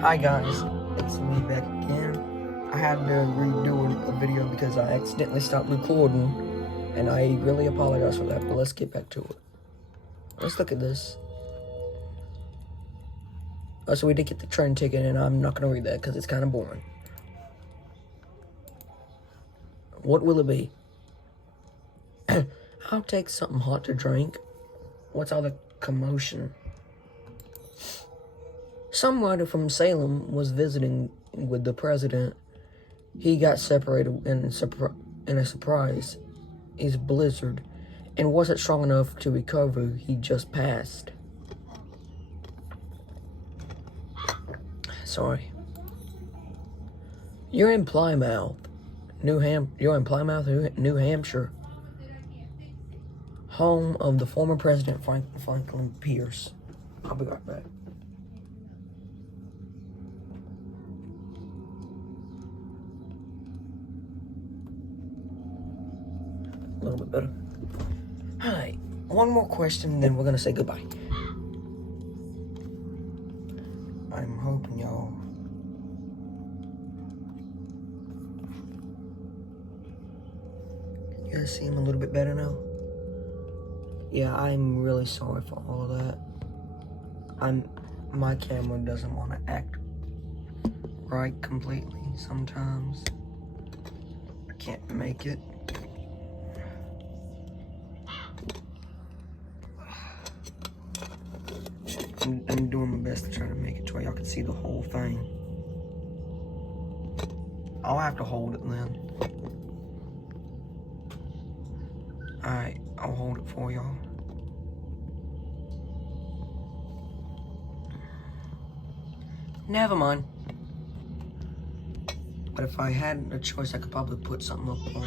Hi guys, it's me back again. I had to redo a video because I accidentally stopped recording, and I really apologize for that, but let's get back to it. Let's look at this. So we did get the train ticket, and I'm not going to read that because it's kind of boring. What will it be? I'll take something hot to drink. What's all the commotion? Some writer from Salem was visiting with the president. He got separated in a surprise. He's blizzard and wasn't strong enough to recover. He just passed. Sorry. You're in Plymouth, New Hampshire, home of the former president Franklin Pierce. I'll be right back. A little bit better. Alright, one more question, then we're gonna say goodbye. I'm hoping y'all you guys see him a little bit better now. Yeah, I'm really sorry for all of that. My camera doesn't want to act right completely sometimes. I can't make it. I'm doing my best to try to make it to where y'all can see the whole thing. I'll have to hold it then. Alright, I'll hold it for y'all. Never mind. But if I had a choice, I could probably put something up on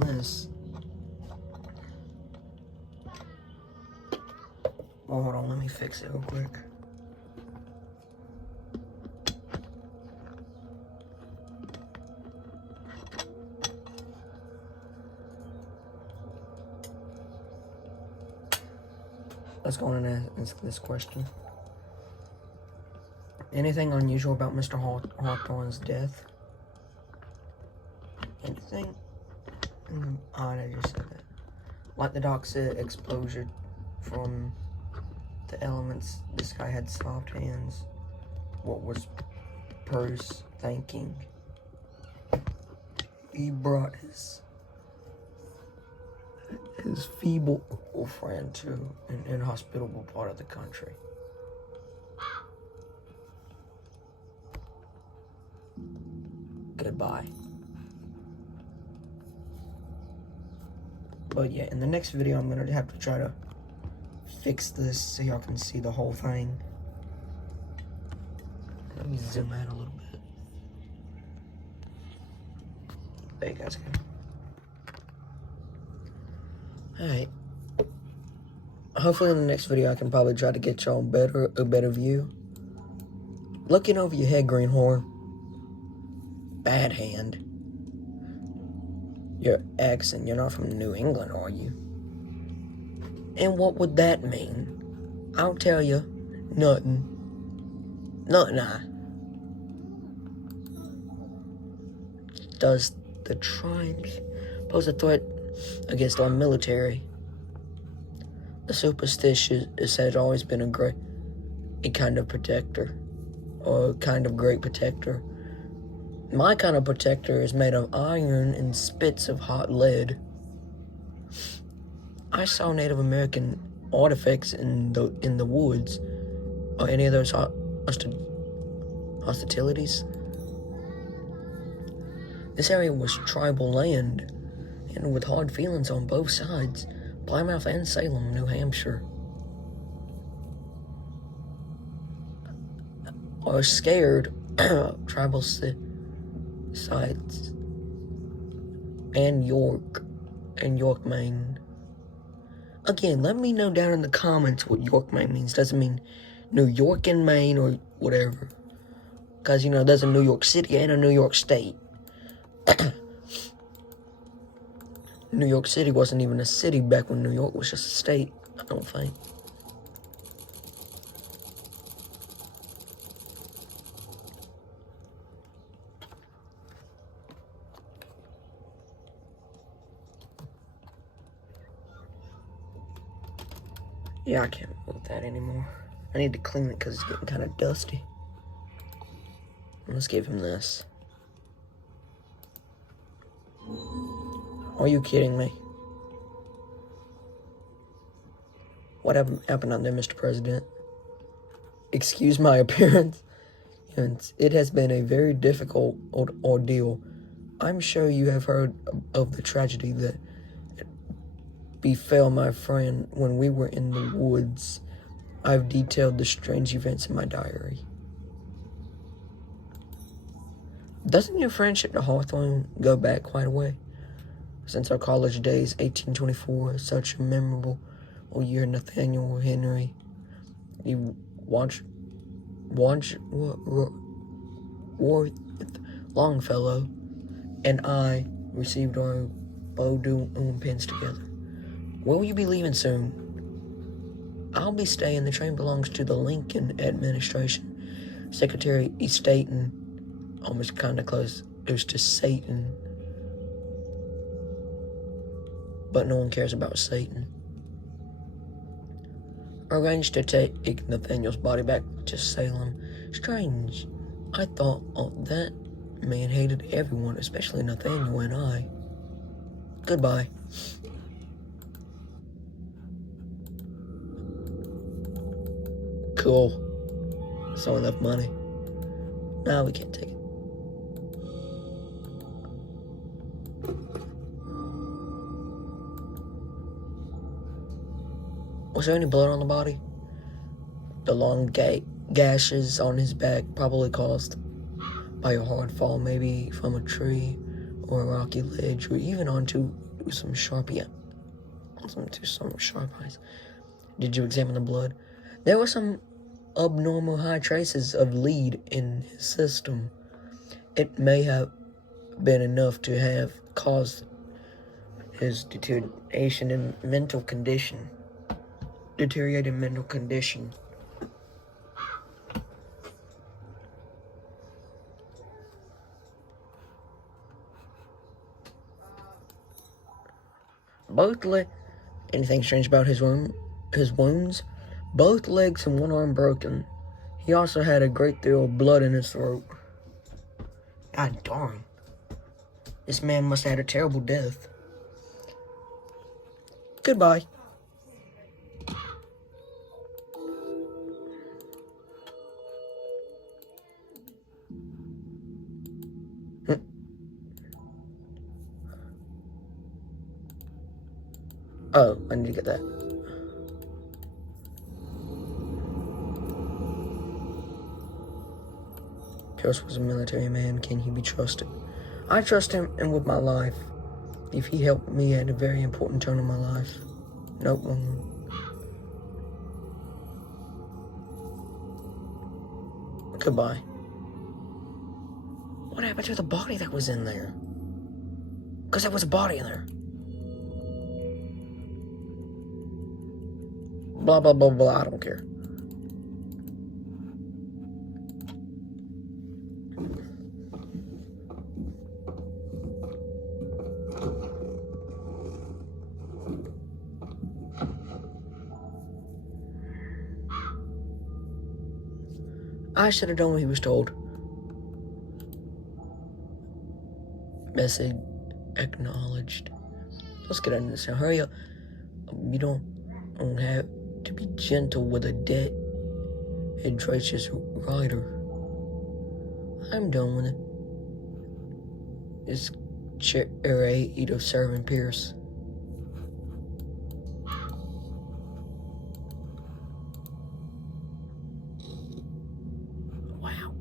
this. Well, hold on, let me fix it real quick. Let's go on and ask this question. Anything unusual about Mr. Hawthorne's death? Anything? I just said that. Like the doc said, exposure from the elements. This guy had soft hands. What was Bruce thinking? He brought his feeble friend to an inhospitable part of the country. Goodbye. But yeah, in the next video, I'm gonna have to try to fix this so y'all can see the whole thing. Let me zoom out a little bit. There you guys go. Alright. Hopefully in the next video I can probably try to get y'all a better view. Looking over your head, Greenhorn. Bad hand. Your accent, you're not from New England, are you? And what would that mean? I'll tell you, nothing. Nothing. Does the tribes pose a threat against our military? The superstitious has always been a kind of protector, or a kind of great protector. My kind of protector is made of iron and spits of hot lead. I saw Native American artifacts in the woods. Or any of those hostilities? This area was tribal land, and with hard feelings on both sides. Plymouth and Salem, New Hampshire, are scared tribal sites, and York, Maine. Again, let me know down in the comments what York, Maine means. Doesn't mean New York and Maine or whatever. Because, there's a New York City and a New York State. New York City wasn't even a city back when New York was just a state, I don't think. Yeah, I can't move that anymore. I need to clean it because it's getting kind of dusty. Let's give him this. Are you kidding me? What happened out there, Mr. President? Excuse my appearance. It has been a very difficult ordeal. I'm sure you have heard of the tragedy that befell my friend when we were in the woods. I've detailed the strange events in my diary. Doesn't your friendship to Hawthorne go back quite a way? Since our college days, 1824, such a memorable year. Nathaniel Henry, Warth Longfellow, and I received our Bowdoin pins together. Will you be leaving soon? I'll be staying. The train belongs to the Lincoln administration. Secretary of State, almost kind of close. Goes to Satan. But no one cares about Satan. Arranged to take Nathaniel's body back to Salem. Strange. I thought that man hated everyone, especially Nathaniel and I. Goodbye. Cool. So enough money. No, we can't take it. Was there any blood on the body? The long gashes on his back probably caused by a hard fall, maybe from a tree or a rocky ledge, or even onto some sharp eyes. Did you examine the blood? There were some abnormal high traces of lead in his system. It may have been enough to have caused his deteriorated mental condition. Anything strange about his wounds? Both legs and one arm broken. He also had a great deal of blood in his throat. God darn. This man must have had a terrible death. Goodbye. Oh, I need to get that. Pierce was a military man. Can he be trusted? I trust him, and with my life. If he helped me at a very important turn in my life. Nope. Goodbye. What happened to the body that was in there? Because there was a body in there. Blah, blah, blah, blah. I don't care. I should have done what he was told. Message acknowledged. Let's get into this now. Hurry up. You don't have to be gentle with a dead and treacherous rider. I'm done with it. It's charade of serving Pierce. Wow.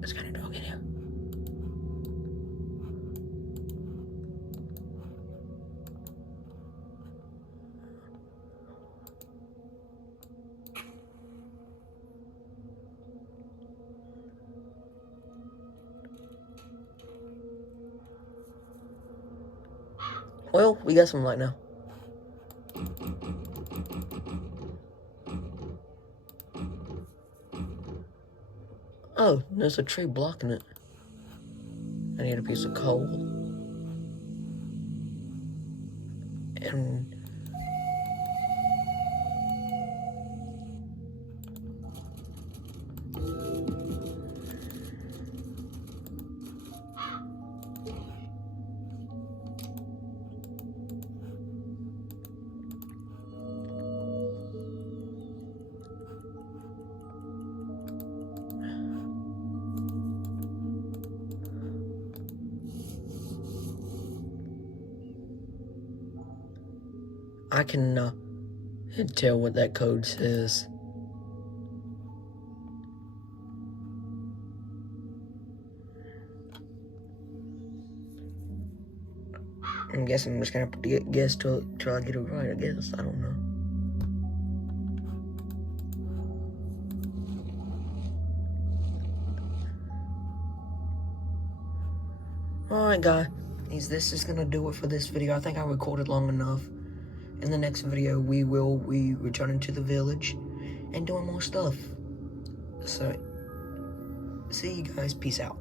This kind of dog in here. Well, we got some light now. Oh, there's a tree blocking it. I need a piece of coal. And I can tell what that code says. I'm guessing I'm just gonna have to guess till I get it right, I guess. I don't know. Alright, guys. This is gonna do it for this video. I think I recorded long enough. In the next video, we will be returning to the village and doing more stuff. So, see you guys. Peace out.